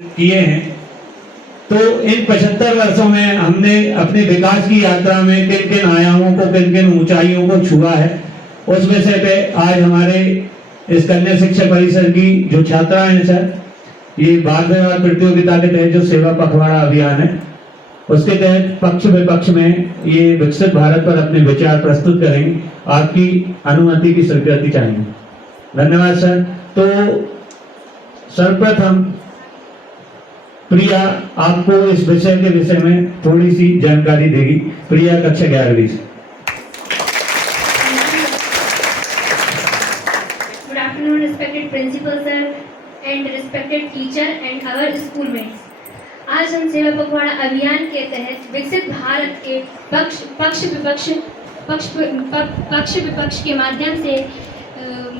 किए हैं। तो इन 75 वर्षों में हमने अपने विकास की यात्रा में किन किन आयामों को, किन किन ऊंचाइयों को छुआ है, उस विषय पे आज हमारे इस कन्या शिक्षा परिषद की जो छात्राएं हैं सर, ये बाल विवाह प्रतियोगिता के तहत जो सेवा पखवाड़ा अभियान है, उसके तहत पक्ष विपक्ष में ये विकसित भारत पर अपने विचार प्रस्तुत करेंगे। आपकी अनुमति की स्वीकृति चाहेंगे। धन्यवाद सर। तो सर्वप्रथम प्रिया आपको इस विषय के विषय में थोड़ी सी जानकारी देगी। प्रिया कक्षा 11वीं से। Good afternoon, respected principal sir and respected teacher and our schoolmates. आज हम सेवा पखवाड़ा अभियान के तहत विकसित भारत के पक्ष विपक्ष के माध्यम से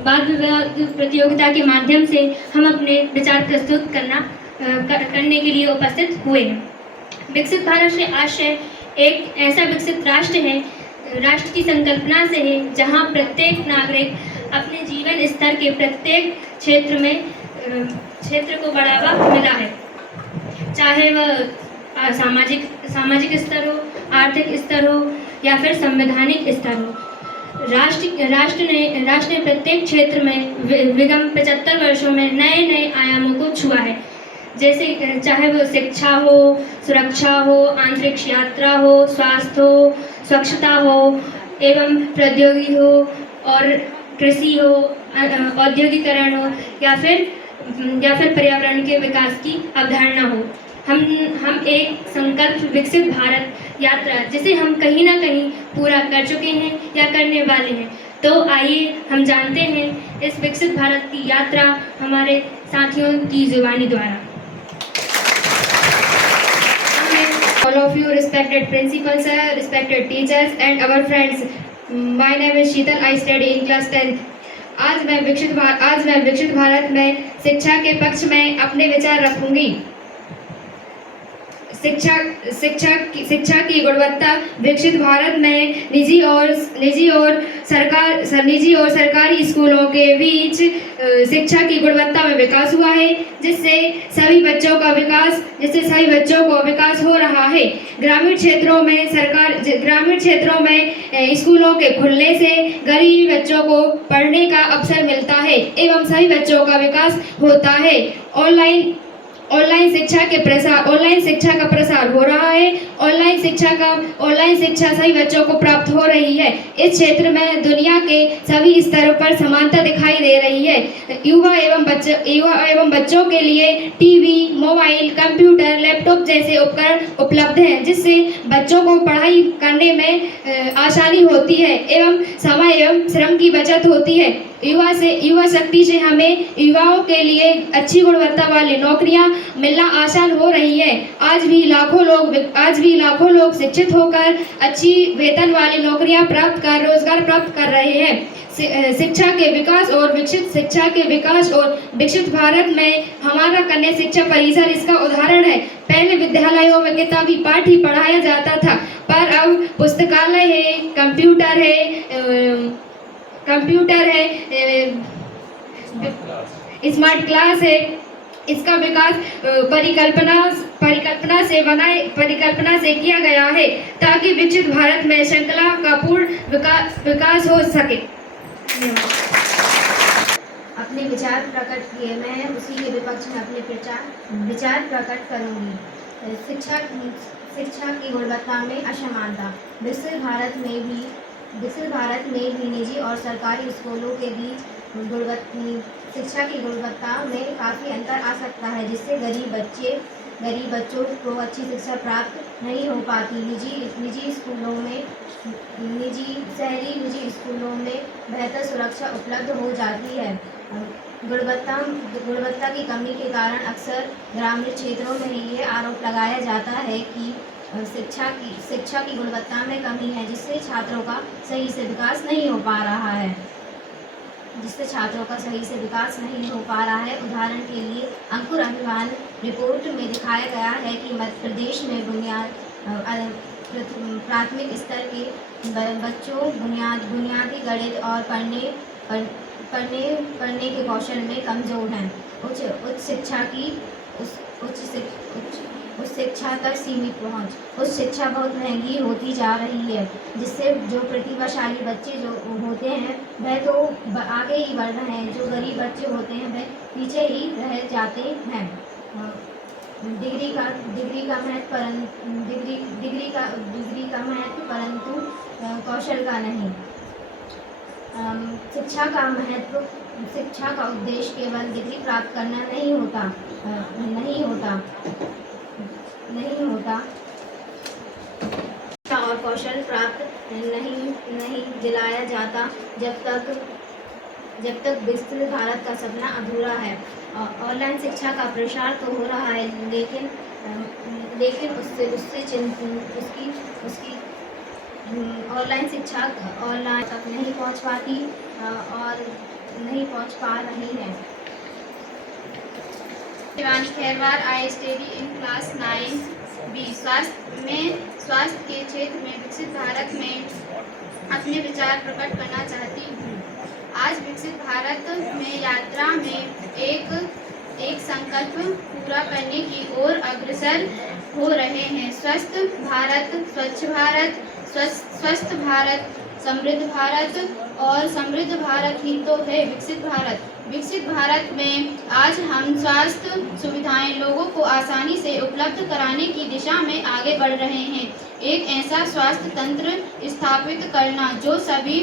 वाद विवाद प्रतियोगिता के माध्यम से हम अपने विचार प्रस्तुत करने के लिए उपस्थित हुए हैं। विकसित भारत से आशय एक ऐसा विकसित राष्ट्र है, राष्ट्र की संकल्पना से है जहां प्रत्येक नागरिक अपने जीवन स्तर के प्रत्येक क्षेत्र को बढ़ावा मिला है, चाहे वह सामाजिक स्तर हो, आर्थिक स्तर हो या फिर संवैधानिक स्तर हो। राष्ट्र ने प्रत्येक क्षेत्र में विगत 75 वर्षों में नए नए आयामों को छुआ है, जैसे चाहे वो शिक्षा हो, सुरक्षा हो, अंतरिक्ष यात्रा हो, स्वास्थ्य हो, स्वच्छता हो एवं प्रौद्योगिकी हो और कृषि हो, औद्योगिकरण हो या फिर पर्यावरण के विकास की अवधारणा हो। हम एक संकल्प विकसित भारत यात्रा जिसे हम कहीं ना कहीं पूरा कर चुके हैं या करने वाले हैं। तो आइए हम जानते हैं इस विकसित भारत की यात्रा हमारे साथियों की जुबानी द्वारा। All of you respected principals, sir, respected teachers and our friends. My name is Sheetal. I study in class 10th. आज मैं विकसित भारत में शिक्षा के पक्ष में अपने विचार रखूंगी। शिक्षा की गुणवत्ता विकसित भारत में निजी और सरकारी स्कूलों के बीच शिक्षा की गुणवत्ता में विकास हुआ है, जिससे सभी बच्चों को विकास हो रहा है। ग्रामीण क्षेत्रों में स्कूलों के खुलने से गरीब बच्चों को पढ़ने का अवसर मिलता है एवं सभी बच्चों का विकास होता है। ऑनलाइन शिक्षा का प्रसार हो रहा है। ऑनलाइन शिक्षा सभी बच्चों को प्राप्त हो रही है। इस क्षेत्र में दुनिया के सभी स्तरों पर समानता दिखाई दे रही है। युवा एवं बच्चों के लिए टीवी, मोबाइल, कंप्यूटर, लैपटॉप जैसे उपकरण उपलब्ध हैं, जिससे बच्चों को पढ़ाई करने में आसानी होती है एवं समय एवं श्रम की बचत होती है। युवा शक्ति से हमें युवाओं के लिए अच्छी गुणवत्ता वाली नौकरियां मिलना आसान हो रही है। आज भी लाखों लोग शिक्षित होकर अच्छी वेतन वाली नौकरियां रोजगार प्राप्त कर रहे हैं। शिक्षा के विकास और विकसित भारत में हमारा कन्या शिक्षा परिसर इसका उदाहरण है। पहले विद्यालयों में किताबी पाठ ही पढ़ाया जाता था, पर अब पुस्तकालय है, कंप्यूटर है, स्मार्ट क्लास है। इसका विकास परिकल्पना से किया गया है ताकि विकसित भारत में श्रृंखला का पूर्ण विकास हो सके। अपने विचार प्रकट किए, मैं उसी के विपक्ष में अपने विचार प्रकट करूंगी। शिक्षा की गुणवत्ता में असमानता। विकसित भारत में भी निजी और सरकारी स्कूलों के बीच शिक्षा की गुणवत्ता में काफ़ी अंतर आ सकता है, जिससे गरीब बच्चों को अच्छी शिक्षा प्राप्त नहीं हो पाती। शहरी निजी स्कूलों में बेहतर सुरक्षा उपलब्ध हो जाती है। गुणवत्ता की कमी के कारण अक्सर ग्रामीण क्षेत्रों में ये आरोप लगाया जाता है कि शिक्षा की गुणवत्ता में कमी है, जिससे छात्रों का सही से विकास नहीं हो पा रहा है। उदाहरण के लिए अंकुर अभियान रिपोर्ट में दिखाया गया है कि मध्य प्रदेश में प्राथमिक स्तर के बच्चों बुनियादी गणित और पढ़ने के कौशल में कमजोर हैं। उच्च शिक्षा तक सीमित पहुंच। उस शिक्षा बहुत महंगी होती जा रही है, जिससे जो प्रतिभाशाली बच्चे जो होते हैं वह तो आगे ही बढ़ रहे हैं, जो गरीब बच्चे होते हैं वह पीछे ही रह जाते हैं। डिग्री का महत्व परंतु कौशल का नहीं। शिक्षा का उद्देश्य केवल डिग्री प्राप्त करना नहीं होता। और कौशल प्राप्त नहीं दिलाया जाता जब तक विकसित भारत का सपना अधूरा है। ऑनलाइन शिक्षा का प्रसार तो हो रहा है, लेकिन उसकी ऑनलाइन शिक्षा ऑनलाइन तक नहीं पहुंच पाती और नहीं पहुंच पा रही है। शिवानी खैरवार, आई स्टडी इन क्लास 9B। स्वास्थ्य के क्षेत्र में विकसित भारत में अपने विचार प्रकट करना चाहती हूँ। आज विकसित भारत में यात्रा में एक संकल्प पूरा करने की ओर अग्रसर हो रहे हैं। स्वस्थ भारत, स्वच्छ भारत, स्वस्थ भारत, समृद्ध भारत और समृद्ध भारत ही तो है विकसित भारत। विकसित भारत में आज हम स्वास्थ्य सुविधाएं लोगों को आसानी से उपलब्ध कराने की दिशा में आगे बढ़ रहे हैं। एक ऐसा स्वास्थ्य तंत्र स्थापित करना जो सभी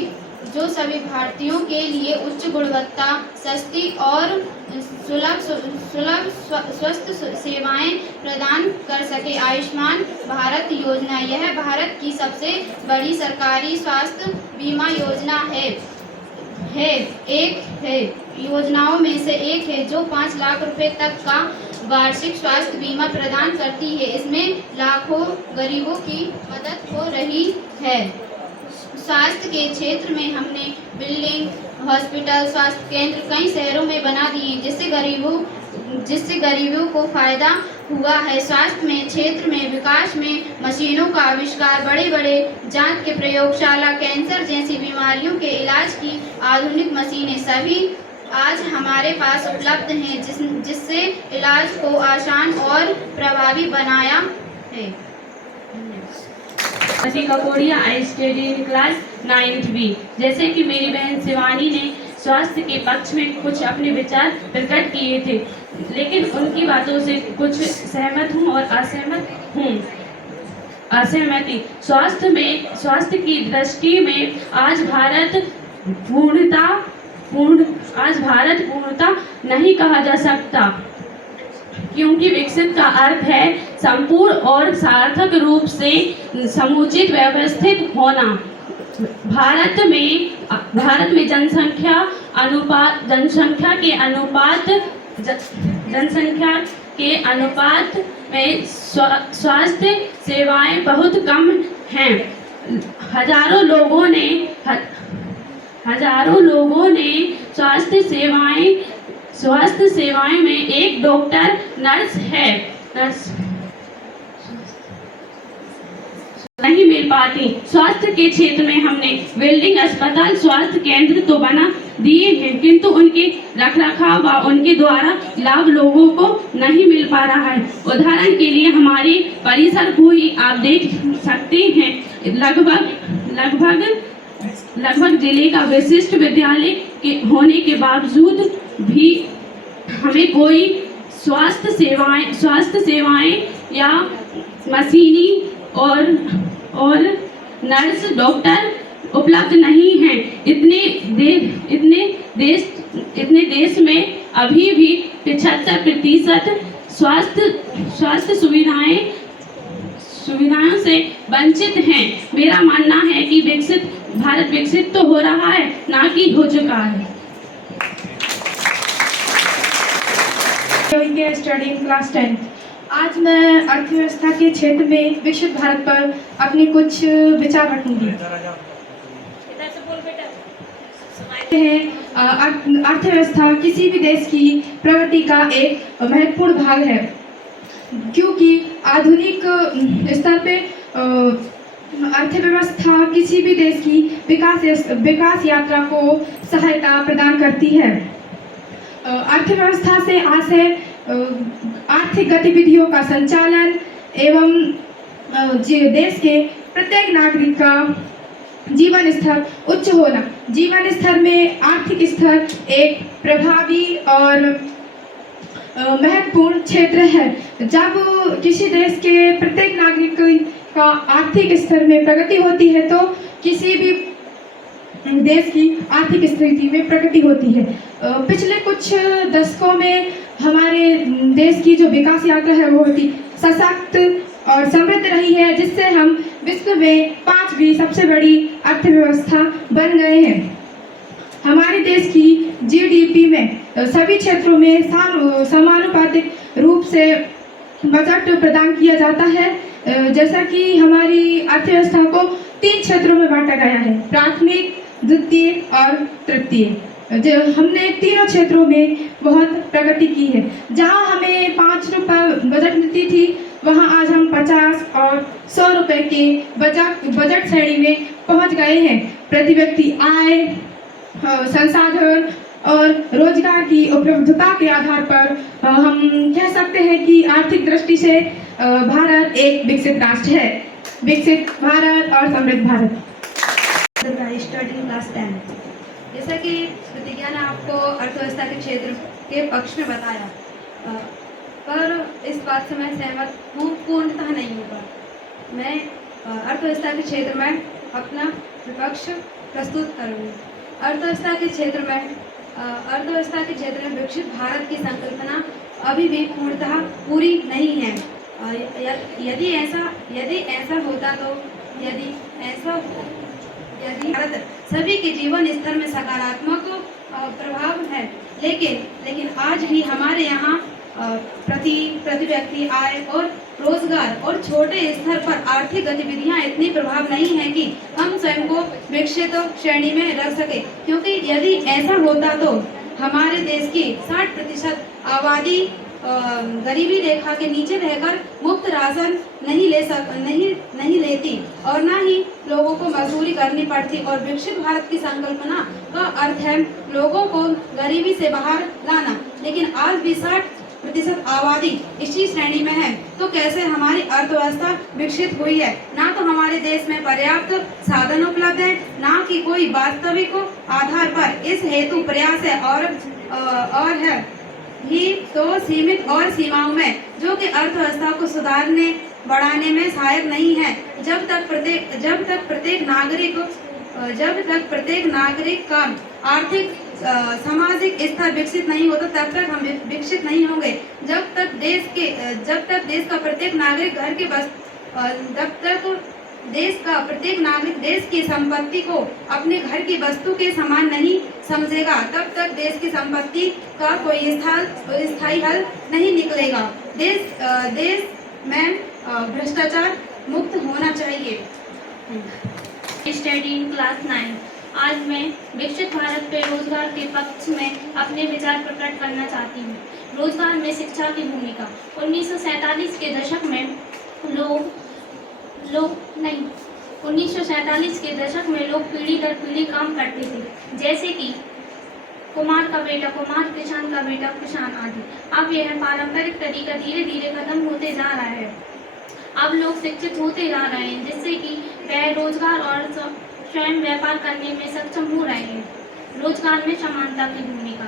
भारतीयों के लिए उच्च गुणवत्ता, सस्ती और सुलभ स्वास्थ्य सेवाएं प्रदान कर सके। आयुष्मान भारत योजना यह भारत की सबसे बड़ी सरकारी स्वास्थ्य बीमा योजना योजनाओं में से एक है, जो 5 लाख रुपए तक का वार्षिक स्वास्थ्य बीमा प्रदान करती है। इसमें लाखों गरीबों की मदद हो रही है। स्वास्थ्य के क्षेत्र में हमने बिल्डिंग, हॉस्पिटल, स्वास्थ्य केंद्र कई शहरों में बना दिए, जिससे गरीबों को फायदा हुआ है। स्वास्थ्य में क्षेत्र में विकास में मशीनों का आविष्कार, बड़े जांच के प्रयोगशाला, कैंसर जैसी बीमारियों के इलाज की आधुनिक मशीनें सभी आज हमारे पास उपलब्ध हैं, जिससे इलाज को आसान और प्रभावी बनाया है। Kakodia, I study in class 9B। जैसे कि मेरी बहन शिवानी ने स्वास्थ्य के पक्ष में कुछ अपने विचार प्रकट किए थे, लेकिन उनकी बातों से कुछ सहमत हूँ और असहमति। स्वास्थ्य की दृष्टि में आज भारत पूर्णता नहीं कहा जा सकता, क्योंकि विकसित का अर्थ है संपूर्ण और सार्थक रूप से समुचित व्यवस्थित होना। भारत में जनसंख्या के अनुपात में स्वास्थ्य सेवाएं बहुत कम हैं। हजारों लोगों ने स्वास्थ्य सेवाएं में एक डॉक्टर, नर्स नहीं मिल पाती। स्वास्थ्य के क्षेत्र में हमने बिल्डिंग, अस्पताल, स्वास्थ्य केंद्र तो बना दिए हैं, किंतु उनके रखरखाव व उनके द्वारा लाभ लोगों को नहीं मिल पा रहा है। उदाहरण के लिए हमारे परिसर को ही आप देख सकते हैं। लगभग जिले का विशिष्ट विद्यालय के होने के बावजूद भी हमें कोई स्वास्थ्य सेवाएं या मशीनी और नर्स, डॉक्टर उपलब्ध नहीं हैं। इतने देश में अभी भी 75% स्वास्थ्य सुविधाओं से वंचित हैं। मेरा मानना है कि भारत विकसित तो हो रहा है, ना कि हो चुका है। Study in class 10। आज मैं अर्थव्यवस्था के क्षेत्र में विकसित भारत पर अपने कुछ विचार रखूंगी। अर्थव्यवस्था किसी भी देश की प्रगति का एक महत्वपूर्ण भाग है, क्योंकि आधुनिक स्तर पे अर्थव्यवस्था किसी भी देश की विकास यात्रा को सहायता प्रदान करती है। अर्थव्यवस्था से आशय आर्थिक गतिविधियों का संचालन, एवं देश के प्रत्येक नागरिक का जीवन स्तर उच्च होना। जीवन स्तर में आर्थिक स्तर एक प्रभावी और महत्वपूर्ण क्षेत्र है। जब किसी देश के प्रत्येक नागरिक का आर्थिक स्तर में प्रगति होती है तो किसी भी देश की आर्थिक स्थिति में प्रगति होती है। पिछले कुछ दशकों में हमारे देश की जो विकास यात्रा है वो बहुत ही सशक्त और समृद्ध रही है, जिससे हम विश्व में 5वीं सबसे बड़ी अर्थव्यवस्था बन गए हैं। हमारे देश की जीडीपी में सभी क्षेत्रों में समानुपातिक रूप से बजट प्रदान किया जाता है। जैसा कि हमारी अर्थव्यवस्था को 3 क्षेत्रों में बांटा गया है, प्राथमिक, द्वितीय और तृतीय। जो हमने तीनों क्षेत्रों में बहुत प्रगति की है। जहां हमें 5 रुपये बजट मिलती थी, वहां आज हम 50 और 100 रुपये के बजट श्रेणी में पहुंच गए हैं। प्रति व्यक्ति आय, संसाधन और रोजगार की उपलब्धता के आधार पर हम कह सकते हैं कि आर्थिक दृष्टि से भारत एक विकसित राष्ट्र है। विकसित भारत और समृद्ध भारत। Study class 10। जैसा कि प्रतिज्ञा ने आपको अर्थव्यवस्था के क्षेत्र के पक्ष में बताया, पर इस बात से मैं सहमत हूँ, पूर्णतः नहीं होगा। मैं अर्थव्यवस्था के क्षेत्र में अपना विपक्ष प्रस्तुत करूँगी। अर्थव्यवस्था के क्षेत्र में विकसित भारत की संकल्पना अभी भी पूर्णतः पूरी नहीं है। यदि भारत सभी के जीवन स्तर में सकारात्मक प्रभाव है, लेकिन आज भी हमारे यहाँ प्रति व्यक्ति आय और रोजगार और छोटे स्तर पर आर्थिक गतिविधियां इतनी प्रभाव नहीं है कि हम स्वयं को विकसित श्रेणी में रख सके। क्योंकि यदि ऐसा होता तो हमारे देश की 60% आबादी गरीबी रेखा के नीचे रहकर मुफ्त राशन नहीं लेती और न ही लोगों को मजदूरी करनी पड़ती। और विकसित भारत की संकल्पना का अर्थ है लोगों को गरीबी से बाहर लाना, लेकिन आज भी 60% आबादी इसी श्रेणी में है, तो कैसे हमारी अर्थव्यवस्था विकसित हुई है? ना तो हमारे देश में पर्याप्त साधन उपलब्ध है, ना कि कोई वास्तविक आधार पर इस हेतु प्रयास है और है ही तो सीमित और सीमाओं में, जो कि अर्थव्यवस्था को सुधारने बढ़ाने में सहायक नहीं है। जब तक प्रत्येक नागरिक का आर्थिक सामाजिक स्तर विकसित नहीं होता, तब तक हम विकसित नहीं होंगे। जब तक देश का प्रत्येक नागरिक देश की संपत्ति को अपने घर की वस्तु के समान नहीं समझेगा, तब तक देश की संपत्ति का कोई स्थायी हल नहीं निकलेगा। देश में भ्रष्टाचार मुक्त होना चाहिए। Study in class 9। आज मैं विकसित भारत पे रोजगार के पक्ष में अपने विचार प्रकट करना चाहती हूँ। रोजगार में शिक्षा की भूमिका। 1947 के दशक में 1947 के दशक में लोग पीढ़ी दर पीढ़ी काम करते थे, जैसे कि कुमार का बेटा कुमार, किसान का बेटा किसान आदि। अब यह पारंपरिक तरीका धीरे धीरे खत्म होते जा रहा है। अब लोग शिक्षित होते जा रहे हैं, जिससे कि वह रोजगार और स्वयं व्यापार करने में सक्षम हो रहे हैं। रोजगार में समानता की भूमिका।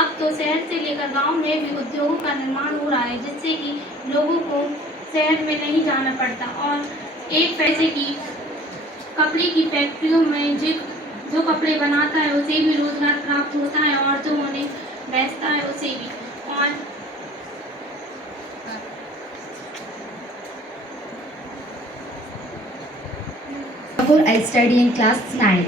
अब तो शहर से लेकर गांव में भी उद्योगों का निर्माण हो रहा है, जिससे कि लोगों को शहर में नहीं जाना पड़ता और एक पैसे की कपड़े की फैक्ट्रियों में जो कपड़े बनाता है उसे भी रोजगार प्राप्त होता है और जो उन्हें बेचता है उसे भी। और I study in class 9।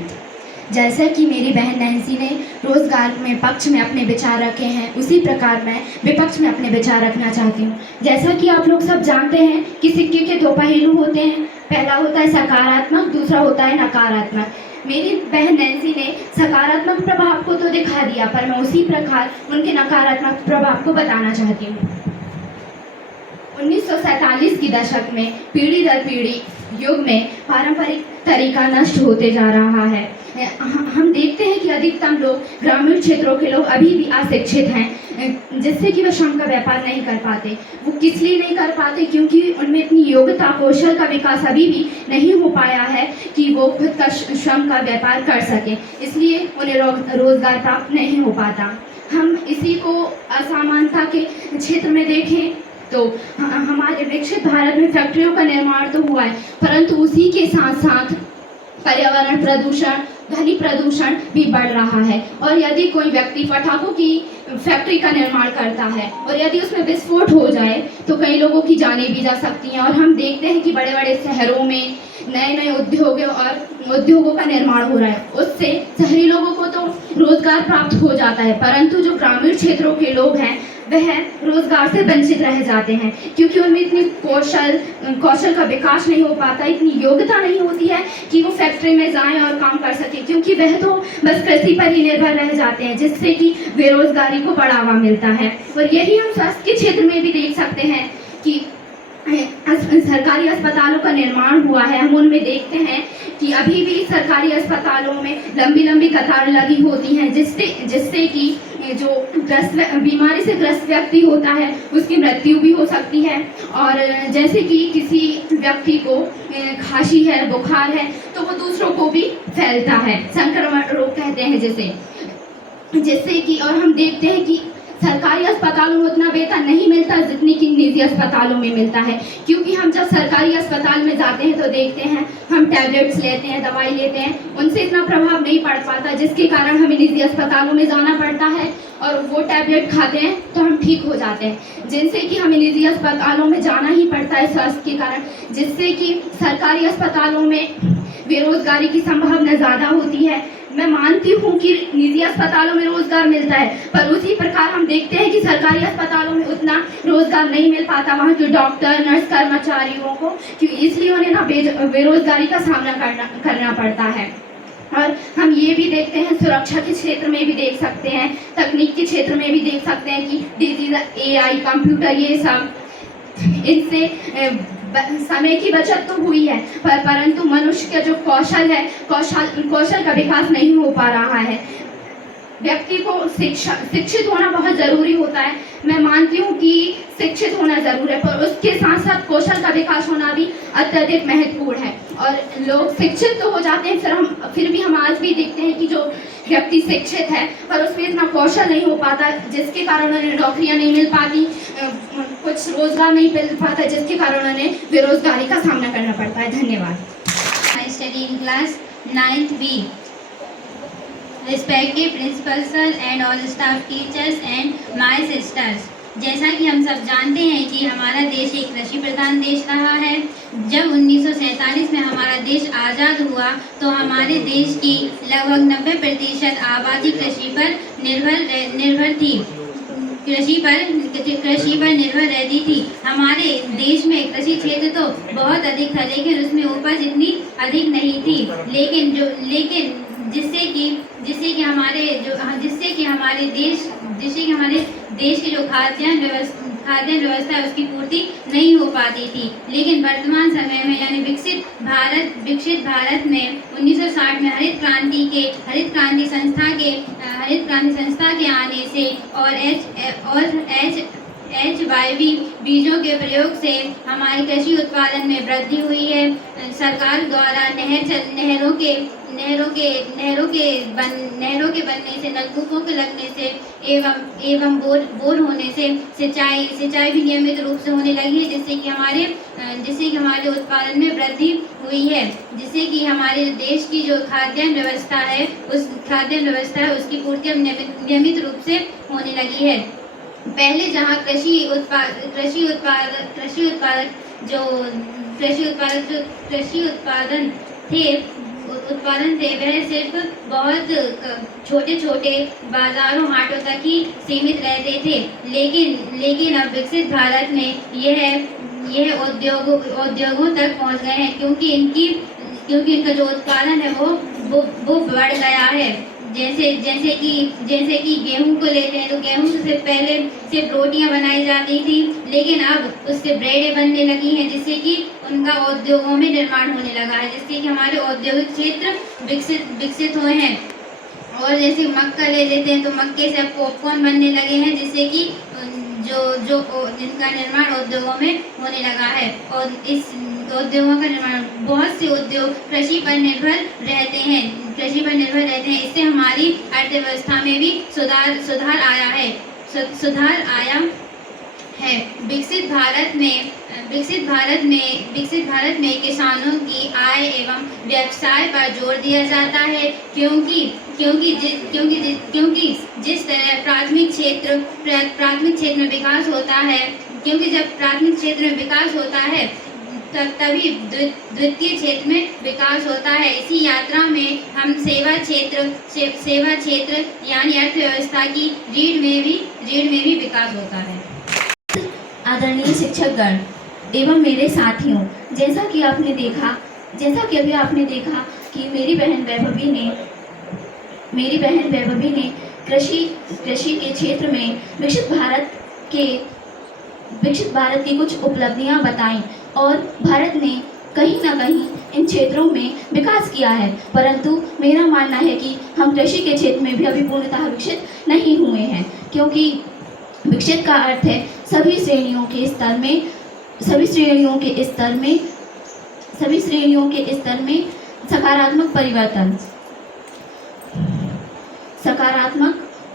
जैसा कि मेरी बहन नैन्सी ने रोजगार में पक्ष में अपने विचार रखे हैं, उसी प्रकार मैं विपक्ष में अपने विचार रखना चाहती हूँ। जैसा कि आप लोग सब जानते हैं कि सिक्के के 2 पहलू होते हैं, पहला होता है सकारात्मक, दूसरा होता है नकारात्मक। मेरी बहन नैन्सी ने सकारात्मक प्रभाव को तो दिखा दिया, पर मैं उसी प्रकार उनके नकारात्मक प्रभाव को बताना चाहती हूँ। 1947 के दशक में पीढ़ी दर पीढ़ी युग में पारंपरिक तरीका नष्ट होते जा रहा है। हम देखते हैं कि अधिकतम लोग ग्रामीण क्षेत्रों के लोग अभी भी अशिक्षित हैं। जिससे कि वह श्रम का व्यापार नहीं कर पाते। वो किस लिए नहीं कर पाते? क्योंकि उनमें इतनी योग्यता कौशल का विकास अभी भी नहीं हो पाया है कि वो खुद का श्रम का व्यापार कर सके, इसलिए उन्हें रोजगार प्राप्त नहीं हो पाता। हम इसी को असमानता के क्षेत्र में देखें तो हमारे विकसित भारत में फैक्ट्रियों का निर्माण तो हुआ है, परंतु उसी के साथ साथ पर्यावरण प्रदूषण, ध्वनि प्रदूषण भी बढ़ रहा है। और यदि कोई व्यक्ति पटाखों की फैक्ट्री का निर्माण करता है और यदि उसमें विस्फोट हो जाए तो कई लोगों की जानें भी जा सकती हैं। और हम देखते हैं कि बड़े बड़े शहरों में नए नए उद्योगों का निर्माण हो रहा है, उससे शहरी लोगों को तो रोजगार प्राप्त हो जाता है, परंतु जो ग्रामीण क्षेत्रों के लोग हैं वह रोजगार से वंचित रह जाते हैं, क्योंकि उनमें इतनी कौशल का विकास नहीं हो पाता, इतनी योग्यता नहीं होती है कि वो फैक्ट्री में जाएं और काम कर सकें, क्योंकि वह तो बस कृषि पर ही निर्भर रह जाते हैं, जिससे कि बेरोजगारी को बढ़ावा मिलता है। और यही हम स्वास्थ्य के क्षेत्र में भी देख सकते हैं कि सरकारी अस्पतालों का निर्माण हुआ है। हम उनमें देखते हैं कि अभी भी सरकारी अस्पतालों में लंबी लंबी कतार लगी होती हैं, जिससे कि जो बीमारी से ग्रस्त व्यक्ति होता है उसकी मृत्यु भी हो सकती है। और जैसे कि किसी व्यक्ति को खांसी है, बुखार है, तो वो दूसरों को भी फैलता है, संक्रमण रोग कहते हैं जिससे कि और हम देखते हैं कि सरकारी अस्पतालों में उतना वेतन नहीं मिलता जितनी कि निजी अस्पतालों में मिलता है, क्योंकि हम जब सरकारी अस्पताल में जाते हैं तो देखते हैं हम टैबलेट्स लेते हैं, दवाई लेते हैं, उनसे इतना प्रभाव नहीं पड़ पाता, जिसके कारण हमें निजी अस्पतालों में जाना पड़ता है और वो टैबलेट खाते हैं तो हम ठीक हो जाते हैं, जिनसे कि हमें निजी अस्पतालों में जाना ही पड़ता है स्वास्थ्य के कारण, जिससे कि सरकारी अस्पतालों में बेरोजगारी की संभावना ज़्यादा होती है। मैं मानती हूँ कि निजी अस्पतालों में रोजगार मिलता है, पर उसी प्रकार हम देखते हैं कि सरकारी अस्पतालों में उतना रोजगार नहीं मिल पाता वहाँ के डॉक्टर, नर्स, कर्मचारियों को, क्योंकि इसलिए उन्हें ना बेरोजगारी का सामना करना पड़ता है। और हम ये भी देखते हैं, सुरक्षा के क्षेत्र में भी देख सकते हैं, तकनीक के क्षेत्र में भी देख सकते हैं कि डिजिटल AI, कंप्यूटर, ये सब इनसे समय की बचत तो हुई है, परंतु मनुष्य का जो कौशल है, कौशल का विकास नहीं हो पा रहा है। व्यक्ति को शिक्षित होना बहुत ज़रूरी होता है। मैं मानती हूँ कि शिक्षित होना ज़रूर है, पर उसके साथ साथ कौशल का विकास होना भी अत्यधिक महत्वपूर्ण है। और लोग शिक्षित तो हो जाते हैं, फिर भी हम आज भी देखते हैं कि जो व्यक्ति शिक्षित है पर उसमें इतना कौशल नहीं हो पाता, जिसके कारण उन्हें नौकरियाँ नहीं मिल पाती, कुछ रोजगार नहीं मिल पाता, जिसके कारण उन्हें बेरोजगारी का सामना करना पड़ता है। धन्यवाद। I study in class 9th B. Respected principals sir and all staff teachers and my sisters. जैसा कि हम सब जानते हैं कि हमारा देश एक कृषि प्रधान देश रहा है। जब 1947 में हमारा देश आज़ाद हुआ तो हमारे देश की लगभग 90% आबादी कृषि पर निर्भर थी, कृषि पर निर्भर रहती थी। हमारे देश में कृषि क्षेत्र तो बहुत अधिक था, लेकिन उसमें उपज इतनी अधिक नहीं थी, लेकिन जिससे कि हमारे देश की जो खाद्यान्न व्यवस्था है उसकी पूर्ति नहीं हो पाती थी। लेकिन वर्तमान समय में यानी विकसित भारत में 1960 में हरित क्रांति संस्था के आने से और HYV बीजों के प्रयोग से हमारे कृषि उत्पादन में वृद्धि हुई है। सरकार द्वारा नहरों के बनने से, नलकूपों के लगने से एवं बोर होने से सिंचाई भी नियमित रूप से होने लगी है, जिससे कि हमारे उत्पादन में वृद्धि हुई है, जिससे कि हमारे देश की जो खाद्यान्न व्यवस्था है उसकी पूर्ति अब नियमित रूप से होने लगी है। पहले जहाँ कृषि उत्पादन थे वह सिर्फ बहुत छोटे बाजारों, हाटों तक ही सीमित रहते थे, लेकिन अब विकसित भारत में यह उद्योगों तक पहुंच गए हैं, क्योंकि इनका जो उत्पादन है वो बढ़ गया है। जैसे कि गेहूं को लेते हैं तो गेहूं से पहले सिर्फ रोटियां बनाई जाती थी, लेकिन अब उससे ब्रेडें बनने लगी हैं, जिससे कि उनका उद्योगों में निर्माण होने लगा है, जिससे कि हमारे औद्योगिक क्षेत्र विकसित हुए हैं। और जैसे मक्का ले लेते हैं तो मक्के से अब पॉपकॉर्न बनने लगे हैं, जिससे कि जिनका निर्माण उद्योगों में होने लगा है। और इस उद्योगों का निर्माण, बहुत से उद्योग कृषि पर निर्भर रहते हैं। इससे हमारी अर्थव्यवस्था में भी सुधार आया है। विकसित भारत में किसानों की आय एवं व्यवसाय पर जोर दिया जाता है, क्योंकि जिस तरह प्राथमिक क्षेत्र में विकास होता है, क्योंकि जब प्राथमिक क्षेत्र में विकास होता है तभी द्वितीय क्षेत्र में विकास होता है। इसी यात्रा में हम सेवा क्षेत्र यानी अर्थव्यवस्था की रीढ़ में भी विकास होता है। आदरणीय शिक्षकगण एवं मेरे साथियों, जैसा कि अभी आपने देखा कि मेरी बहन वैभवी ने कृषि के क्षेत्र में विकसित भारत की कुछ उपलब्धियां बताई और भारत ने कहीं ना कहीं इन क्षेत्रों में विकास किया है, परंतु मेरा मानना है कि हम कृषि के क्षेत्र में भी अभी पूर्णतः विकसित नहीं हुए हैं, क्योंकि विकसित का अर्थ है सभी श्रेणियों के स्तर में सकारात्मक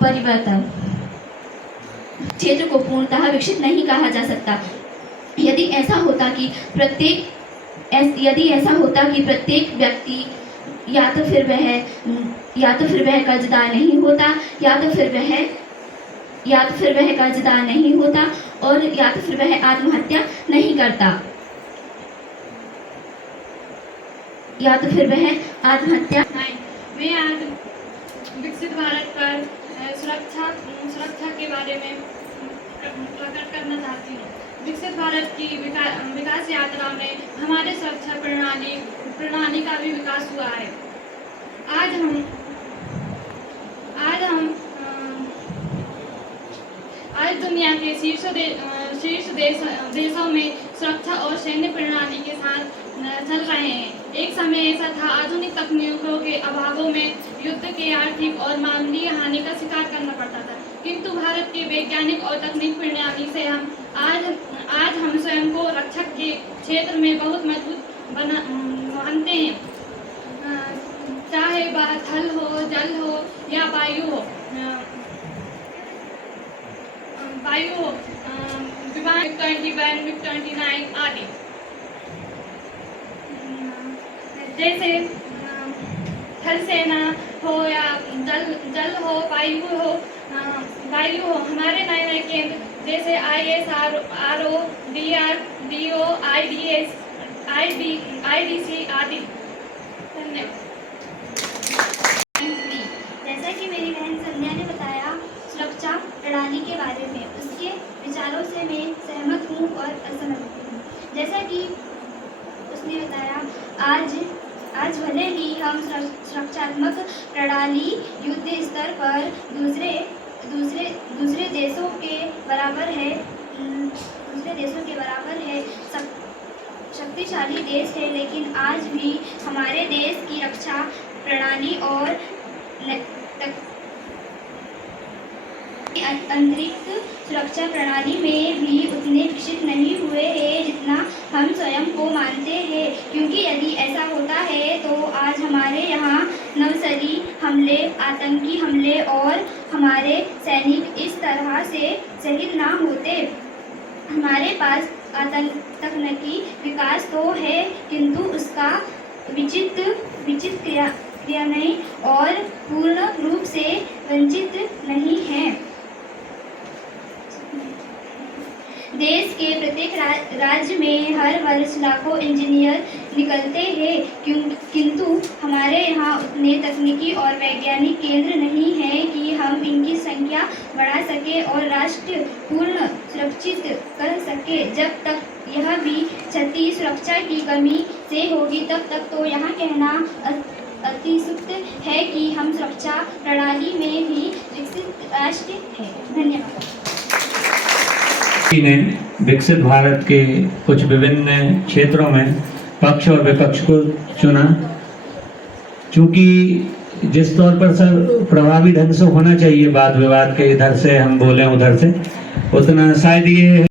परिवर्तन। क्षेत्र को पूर्णतः विकसित नहीं कहा जा सकता। यदि ऐसा होता कि प्रत्येक व्यक्ति या तो फिर वह कर्जदार नहीं होता, या तो फिर वह कर्जदार नहीं होता और या तो फिर वह आत्महत्या नहीं करता, मैं आज विकसित भारत पर सुरक्षा के बारे में प्रकट करना चाहती हूँ। विकसित भारत की विकास यात्रा में हमारे सुरक्षा प्रणाली का भी विकास हुआ है। आज दुनिया के शीर्ष देशों में सुरक्षा और सैन्य प्रणाली के साथ चल रहे हैं। एक समय ऐसा था, आधुनिक तकनीकों के अभावों में युद्ध के आर्थिक और मानवीय हानि का शिकार करना पड़ता था, किंतु भारत के वैज्ञानिक और तकनीक प्रणाली से आज हम स्वयं को रक्षक के क्षेत्र में बहुत मजबूत मानते हैं। चाहे वह थल हो, जल हो या वायु हो, विमान MiG-21, MiG-29 आदि। जैसे थल सेना हो या जल हो, वायु हो, हमारे नए केंद्र जैसे ISRO, DRDO, IDS, IDC आदि। धन्यवाद। जैसा कि मेरी बहन संध्या ने बताया सुरक्षा प्रणाली के बारे में, उसके विचारों से मैं सहमत हूँ और असहमत हूँ। जैसा कि उसने बताया, आज भले ही हम सुरक्षात्मक प्रणाली युद्ध स्तर पर दूसरे देशों के बराबर है, शक्तिशाली देश है, लेकिन आज भी हमारे देश की रक्षा प्रणाली और अंतरिक्ष सुरक्षा प्रणाली में भी उतने विकसित नहीं हुए हैं जितना हम स्वयं को मानते हैं, क्योंकि यदि ऐसा होता है तो आज हमारे यहाँ नक्सली हमले, आतंकी हमले और हमारे सैनिक इस तरह से शहीद ना होते। हमारे पास तकनीकी विकास तो है, किंतु उसका विचित क्रियान्वयन और पूर्ण रूप से वंचित नहीं है। देश के प्रत्येक राज्य में हर वर्ष लाखों इंजीनियर निकलते हैं, किंतु हमारे यहाँ उतने तकनीकी और वैज्ञानिक केंद्र नहीं हैं कि हम इनकी संख्या बढ़ा सके और राष्ट्र पूर्ण सुरक्षित कर सके। जब तक यह भी क्षति सुरक्षा की कमी से होगी, तब तक तो यहाँ कहना अतिशुक्त है कि हम सुरक्षा प्रणाली में भी विकसित राष्ट्र है। धन्यवाद। ने विकसित भारत के कुछ विभिन्न क्षेत्रों में पक्ष और विपक्ष को चुना। चूँकि जिस तौर पर सर प्रभावी ढंग से होना चाहिए वाद विवाद के, इधर से हम बोले उधर से, उतना शायद ये